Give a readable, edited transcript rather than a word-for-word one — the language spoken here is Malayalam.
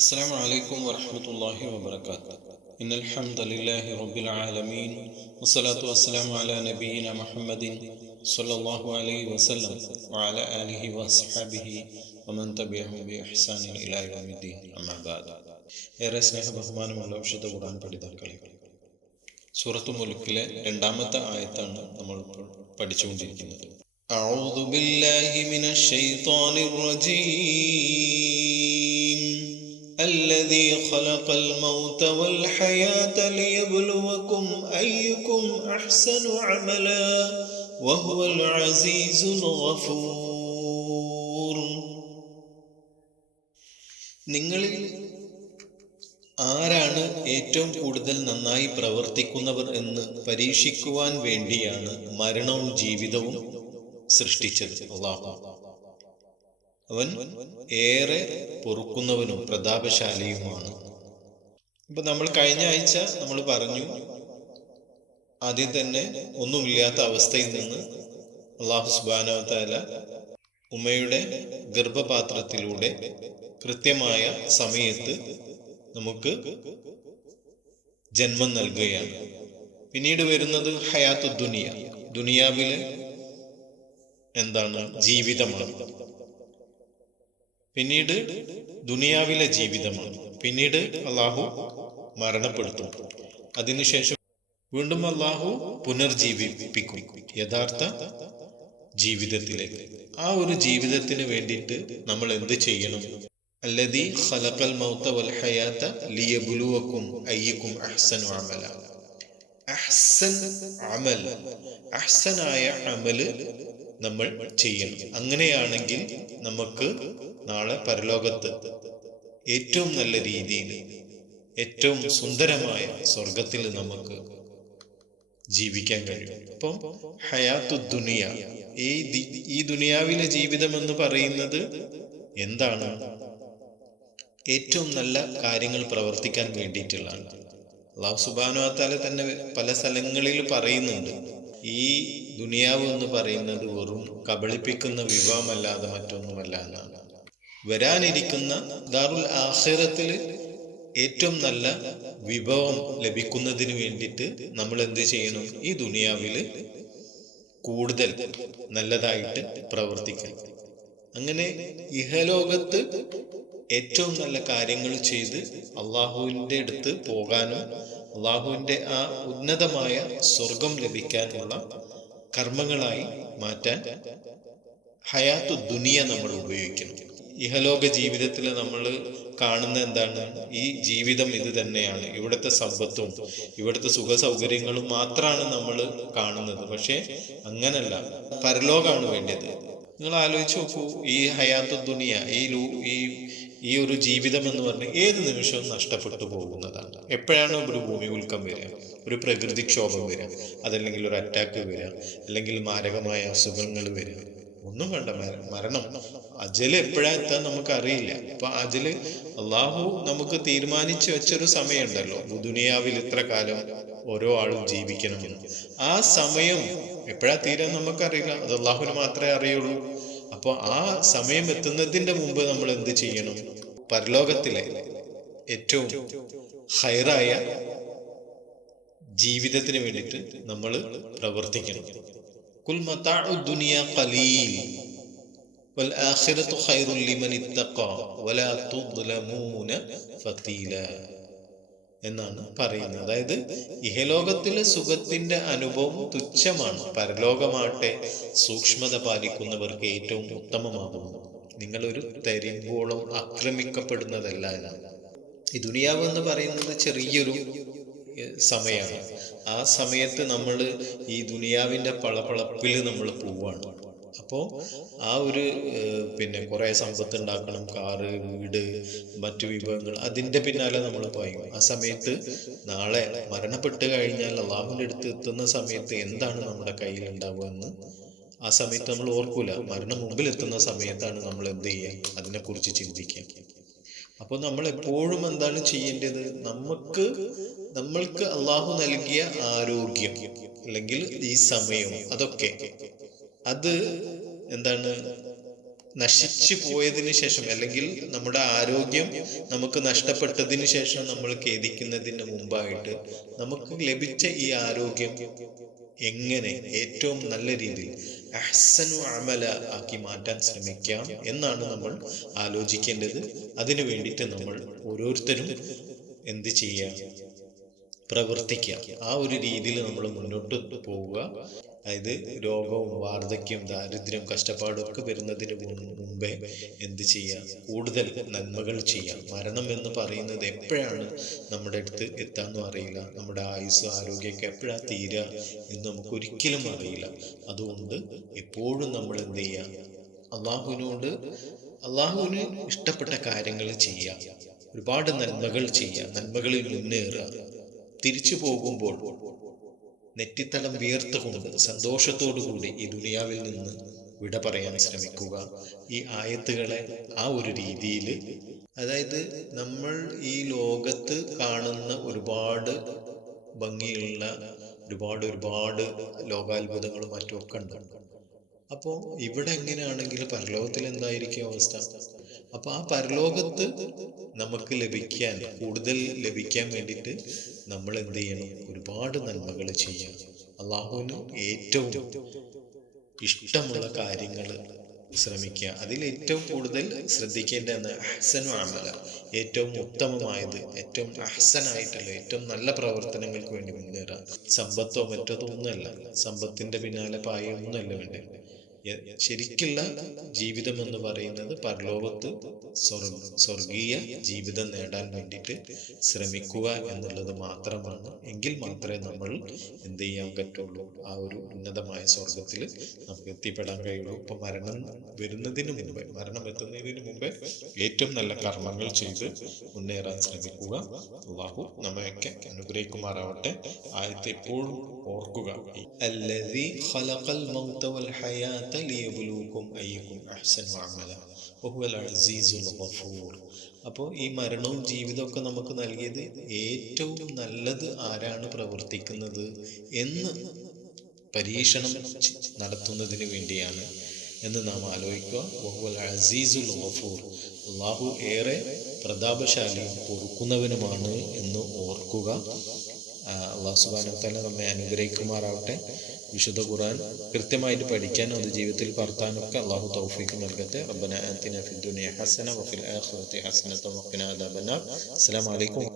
السلام عليكم ورحمة الله وبركاته. إن الحمد لله رب العالمين والصلاة والسلام على نبينا محمد صلى الله عليه وسلم وعلى آله وصحبه ومن تبعهم بإحسان إلى يوم الدين أما بعد. ഏറെ സ്നേഹബഹുമാനമുള്ള വിശുദ്ധ ഖുർആൻ പഠിതാക്കളെ, സൂറത്ത് മുൽക്കിലെ രണ്ടാമത്തെ ആയത്താണ് നമ്മൾ ഇപ്പോൾ പഠിച്ചുകൊണ്ടിരിക്കുന്നത്. അഊദു ബില്ലാഹി മിനശ് ശൈത്വാനിർ റജീം. الذي خلق الموت والحياة ليبلوكم أيكم أحسن عملا وهو العزيز الغفور. നിങ്ങളിൽ ആരാണ് ഏറ്റവും കൂടുതൽ നന്നായി പ്രവർത്തിക്കുന്നവർ എന്ന് പരീക്ഷിക്കുവാൻ വേണ്ടിയാണ് മരണവും ജീവിതവും സൃഷ്ടിച്ചത്. അല്ലാഹു അവൻ ഏറെ പൊറുക്കുന്നവനും പ്രതാപശാലിയുമാണ്. ഇപ്പൊ നമ്മൾ കഴിഞ്ഞ ആഴ്ച നമ്മൾ പറഞ്ഞു, ആദ്യം തന്നെ ഒന്നുമില്ലാത്ത അവസ്ഥയിൽ നിന്ന് അല്ലാഹു സുബ്ഹാനഹു വ തആല ഉമ്മയുടെ ഗർഭപാത്രത്തിലൂടെ കൃത്യമായ സമയത്ത് നമുക്ക് ജന്മം നൽകുകയാണ്. പിന്നീട് വരുന്നത് ഹയാത്തു ദുനിയ, ദുനിയാവിലെ എന്താണ് ജീവിതമാണ്. പിന്നീട് ദുനിയാവിലെ ജീവിതമാണ്. പിന്നീട് അള്ളാഹു മരണപ്പെടുത്തും. അതിനുശേഷം വീണ്ടും അള്ളാഹു പുനർജീവിപ്പിക്കും യഥാർത്ഥ ജീവിതത്തിലേക്ക്. ആ ഒരു ജീവിതത്തിന് വേണ്ടിയിട്ട് നമ്മൾ എന്ത് ചെയ്യണം? അല്ലദീ ഖലഖൽ മൗത വൽ ഹയാത ലിയബ്ലുവകും അയ്യുക്കും അഹ്സനു അമല. അഹ്സൻ അമൽ, അഹ്സനായ അമല് നമ്മൾ ചെയ്യണം. അങ്ങനെയാണെങ്കിൽ നമുക്ക് നാളെ പരലോകത്ത് ഏറ്റവും നല്ല രീതിയിൽ ഏറ്റവും സുന്ദരമായ സ്വർഗത്തിൽ നമുക്ക് ജീവിക്കാൻ കഴിയും. അപ്പം ഹയാത്തു ദുനിയ, ഈ ദുനിയാവിലെ ജീവിതം എന്ന് പറയുന്നത് എന്താണ്? ഏറ്റവും നല്ല കാര്യങ്ങൾ പ്രവർത്തിക്കാൻ വേണ്ടിയിട്ടുള്ളതാണ്. അല്ലാഹു സുബ്ഹാനഹു വ തആല തന്നെ പല സ്ഥലങ്ങളിൽ പറയുന്നുണ്ട്, ഈ ദുനിയാവ് എന്ന് പറയുന്നത് വെറും കബളിപ്പിക്കുന്ന വിഭവമല്ലാതെ മറ്റൊന്നുമല്ല എന്നാണ്. വരാനിരിക്കുന്ന ദാറുൽ ആഖിറത്തിൽ ഏറ്റവും നല്ല വിഭവം ലഭിക്കുന്നതിന് വേണ്ടിയിട്ട് നമ്മൾ എന്ത് ചെയ്യണം? ഈ ദുനിയാവിൽ കൂടുതൽ നല്ലതായിട്ട് പ്രവർത്തിക്കണം. അങ്ങനെ ഇഹലോകത്ത് ഏറ്റവും നല്ല കാര്യങ്ങൾ ചെയ്ത് അള്ളാഹുവിൻ്റെ അടുത്ത് പോകാനും അള്ളാഹുവിൻ്റെ ആ ഉന്നതമായ സ്വർഗം ലഭിക്കാനുള്ള കർമ്മങ്ങളായി മാറ്റാൻ ഹയാത്തു ദുനിയ നമ്മൾ ഉപയോഗിക്കണം. ഇഹലോക ജീവിതത്തിൽ നമ്മൾ കാണുന്ന എന്താണ്? ഈ ജീവിതം ഇത് തന്നെയാണ്, ഇവിടുത്തെ സമ്പത്തും ഇവിടുത്തെ സുഖ സൗകര്യങ്ങളും മാത്രമാണ് നമ്മൾ കാണുന്നത്. പക്ഷെ അങ്ങനല്ല, പരലോകമാണ് വേണ്ടത്. നിങ്ങൾ ആലോചിച്ച് നോക്കൂ, ഈ ഹയാത്തു ദുനിയ, ഈ ഒരു ജീവിതം എന്ന് പറഞ്ഞാൽ ഏത് നിമിഷവും നഷ്ടപ്പെട്ടു പോകുന്നതാണ്. എപ്പോഴാണ് ഒരു ഭൂമി ഉൽക്കം വരിക, ഒരു പ്രകൃതിക്ഷോഭം വരിക, അതല്ലെങ്കിൽ ഒരു അറ്റാക്ക് വരിക, അല്ലെങ്കിൽ മാരകമായ അസുഖങ്ങൾ വരിക, ഒന്നും വേണ്ട, മരണം, അജല് എപ്പോഴാ എത്താൻ നമുക്ക് അറിയില്ല. അപ്പൊ അജല് അള്ളാഹു നമുക്ക് തീരുമാനിച്ചു വെച്ചൊരു സമയമുണ്ടല്ലോ, ദുനിയാവിൽ ഇത്ര കാലം ഓരോ ആളും ജീവിക്കണമെന്ന്. ആ സമയം എപ്പോഴാ തീരാൻ നമുക്കറിയില്ല, അത് അള്ളാഹുവിന് മാത്രമേ അറിയുള്ളൂ. അപ്പൊ ആ സമയം എത്തുന്നതിന്റെ മുമ്പ് നമ്മൾ എന്ത് ചെയ്യണം? പരലോകത്തിലെ ഏറ്റവും ഹൈറായ ജീവിതത്തിന് വേണ്ടിയിട്ട് നമ്മൾ പ്രവർത്തിക്കണം. കുൽ മതാഉ ദുനിയ ഖലീൽ വൽ ആഖിറതു ഖൈറുൽ ലിമൻ ഇത്തഖാ വലാ തുദ്ലമൂന ഫതീല എന്നാണ് പറയുന്നത്. അതായത് ഇഹലോകത്തിലെ സുഖത്തിന്റെ അനുഭവം തുച്ഛമാണ്, പരലോകമാട്ടെ സൂക്ഷ്മത പാലിക്കുന്നവർക്ക് ഏറ്റവും ഉത്തമമാകുന്നു. നിങ്ങളൊരു തരിമ്പോളം ആക്രമിക്കപ്പെടുന്നതല്ല എന്നാണ്. ഈ ദുനിയാവ് എന്ന് പറയുന്നത് ചെറിയൊരു സമയമാണ്. ആ സമയത്ത് നമ്മൾ ഈ ദുനിയാവിന്റെ പളപളപ്പിൽ നമ്മൾ പോവാണ്. അപ്പോൾ ആ ഒരു കുറെ സമ്പത്ത് ഉണ്ടാക്കണം, കാറ്, വീട്, മറ്റു വിഭവങ്ങൾ, അതിന്റെ പിന്നാലെ നമ്മൾ പോയും. ആ സമയത്ത് നാളെ മരണപ്പെട്ട് കഴിഞ്ഞാൽ അള്ളാഹുവിന്റെ അടുത്ത് എത്തുന്ന സമയത്ത് എന്താണ് നമ്മുടെ കയ്യിൽ ഉണ്ടാവുക എന്ന് ആ സമയത്ത് നമ്മൾ ഓർക്കൂല. മരണം മുമ്പിൽ എത്തുന്ന സമയത്താണ് നമ്മൾ എന്ത് ചെയ്യുക? അതിനെക്കുറിച്ച് ചിന്തിക്കുക. അപ്പൊ നമ്മൾ എപ്പോഴും എന്താണ് ചെയ്യേണ്ടത്? നമ്മൾക്ക് അള്ളാഹു നൽകിയ ആരോഗ്യം അല്ലെങ്കിൽ ഈ സമയം, അതൊക്കെ അത് എന്താണ് നശിച്ചു പോയതിനു ശേഷം, അല്ലെങ്കിൽ നമ്മുടെ ആരോഗ്യം നമുക്ക് നഷ്ടപ്പെട്ടതിന് ശേഷം നമ്മൾ ഖേദിക്കുന്നതിന് മുമ്പായിട്ട് നമുക്ക് ലഭിച്ച ഈ ആരോഗ്യം എങ്ങനെ ഏറ്റവും നല്ല രീതിയിൽ അഹ്സനു അമല ആക്കി മാറ്റാൻ ശ്രമിക്കാം എന്നാണ് നമ്മൾ ആലോചിക്കേണ്ടത്. അതിനു വേണ്ടിയിട്ട് നമ്മൾ ഓരോരുത്തരും എന്ത് ചെയ്യാം? പ്രവർത്തിക്കാം. ആ ഒരു രീതിയിൽ നമ്മൾ മുന്നോട്ട് പോവുക. അതായത് രോഗവും വാർദ്ധക്യവും ദാരിദ്ര്യം കഷ്ടപ്പാടും ഒക്കെ വരുന്നതിന് മുമ്പേ എന്ത് ചെയ്യാം? കൂടുതൽ നന്മകൾ ചെയ്യാം. മരണം എന്ന് പറയുന്നത് എപ്പോഴാണ് നമ്മുടെ അടുത്ത് എത്താന്നും അറിയില്ല. നമ്മുടെ ആയുസ് ആരോഗ്യമൊക്കെ എപ്പോഴാണ് തീരുക എന്ന് നമുക്ക് ഒരിക്കലും അറിയില്ല. അതുകൊണ്ട് എപ്പോഴും നമ്മൾ എന്ത് ചെയ്യാം? അള്ളാഹുവിന് ഇഷ്ടപ്പെട്ട കാര്യങ്ങൾ ചെയ്യാം. ഒരുപാട് നന്മകൾ ചെയ്യാം. നന്മകളിൽ മുന്നേറുക. തിരിച്ചു പോകുമ്പോൾ നെറ്റിത്തടം വിയർത്തുകൊണ്ട് സന്തോഷത്തോടു കൂടി ഈ ദുനിയാവിൽ നിന്ന് വിട പറയാൻ ശ്രമിക്കുക. ഈ ആയത്തുകളെ ആ ഒരു രീതിയിൽ, അതായത് നമ്മൾ ഈ ലോകത്ത് കാണുന്ന ഒരുപാട് ഭംഗിയുള്ള ഒരുപാട് ലോകാത്ഭുതങ്ങളും മറ്റുമൊക്കെ ഉണ്ട്. അപ്പോൾ ഇവിടെ എങ്ങനെയാണെങ്കിൽ പരലോകത്തിൽ എന്തായിരിക്കും അവസ്ഥ? അപ്പൊ ആ പരലോകത്ത് നമുക്ക് കൂടുതൽ ലഭിക്കാൻ വേണ്ടിയിട്ട് നമ്മൾ എന്ത് ചെയ്യണം? ഒരുപാട് നന്മകൾ ചെയ്യാം. അള്ളാഹുവിന് ഏറ്റവും ഇഷ്ടമുള്ള കാര്യങ്ങൾ ശ്രമിക്കുക. അതിൽ ഏറ്റവും കൂടുതൽ ശ്രദ്ധിക്കേണ്ടത് അഹ്സനു അമല, ഏറ്റവും ഉത്തമമായത്, ഏറ്റവും അഹ്സനായിട്ടുള്ള ഏറ്റവും നല്ല പ്രവർത്തനങ്ങൾക്ക് വേണ്ടി മുന്നേറാം. സമ്പത്തോ മറ്റതോ ഒന്നുമല്ല, സമ്പത്തിന്റെ പിന്നാലെ പായൊന്നുമല്ല വേണ്ടത്. ശരിക്കുള്ള ജീവിതം എന്ന് പറയുന്നത് പരലോകത്ത് സ്വർഗീയ ജീവിതം നേടാൻ വേണ്ടിയിട്ട് ശ്രമിക്കുക എന്നുള്ളത് മാത്രമാണ്. എങ്കിൽ മാത്രമേ നമ്മൾ എന്ത് ചെയ്യാൻ പറ്റുള്ളൂ? ആ ഒരു ഉന്നതമായ സ്വർഗത്തിൽ നമുക്ക് എത്തിപ്പെടാൻ കഴിയുള്ളൂ. ഇപ്പൊ മരണം എത്തുന്നതിന് മുമ്പേ ഏറ്റവും നല്ല കർമ്മങ്ങൾ ചെയ്ത് മുന്നേറാൻ ശ്രമിക്കുക. അല്ലാഹു നമ്മയൊക്കെ അനുഗ്രഹിക്കുമാറാവട്ടെ. ആയത്ത് എപ്പോഴും ഓർക്കുക. അല്ലദീ ഖലഖൽ മൗത വൽ ഹയാത ലിയബ്ലൂകും അയ്യുകും അഹ്സനു അമല വഹുവൽ അസീസുൽ ഗഫൂർ. അപ്പോൾ ഈ മരണവും ജീവിതമൊക്കെ നമുക്ക് നൽകിയത് ഏറ്റവും നല്ലത് ആരാണ് പ്രവർത്തിക്കുന്നത് എന്ന് പരീക്ഷണം നടത്തുന്നതിന് വേണ്ടിയാണ് എന്ന് നാം ആലോചിക്കുക. വഹുവൽ അസീസുൽ ഗഫൂർ, അല്ലാഹു ഏറെ പ്രതാപശാലിയും പൊറുക്കുന്നവനുമാണ് എന്ന് ഓർക്കുക. അല്ലാഹു സുബ്ഹാനഹു വ തആല നമ്മെ അനുഗ്രഹിക്കുമാറാവട്ടെ. വിശുദ്ധ ഖുർആൻ കൃത്യമായിട്ട് പഠിക്കാനും അത് ജീവിതത്തിൽ പകർത്താനൊക്കെ അല്ലാഹു തൗഫീഖ് നൽകട്ടെ. റബ്ബനാ ആതിനാ ഫിദ്ദുനിയ ഹസന വഫിൽ ആഖിറതി ഹസനത വഖിനാ അദാബന്നാർ. അസ്സലാമു അലൈക്കും.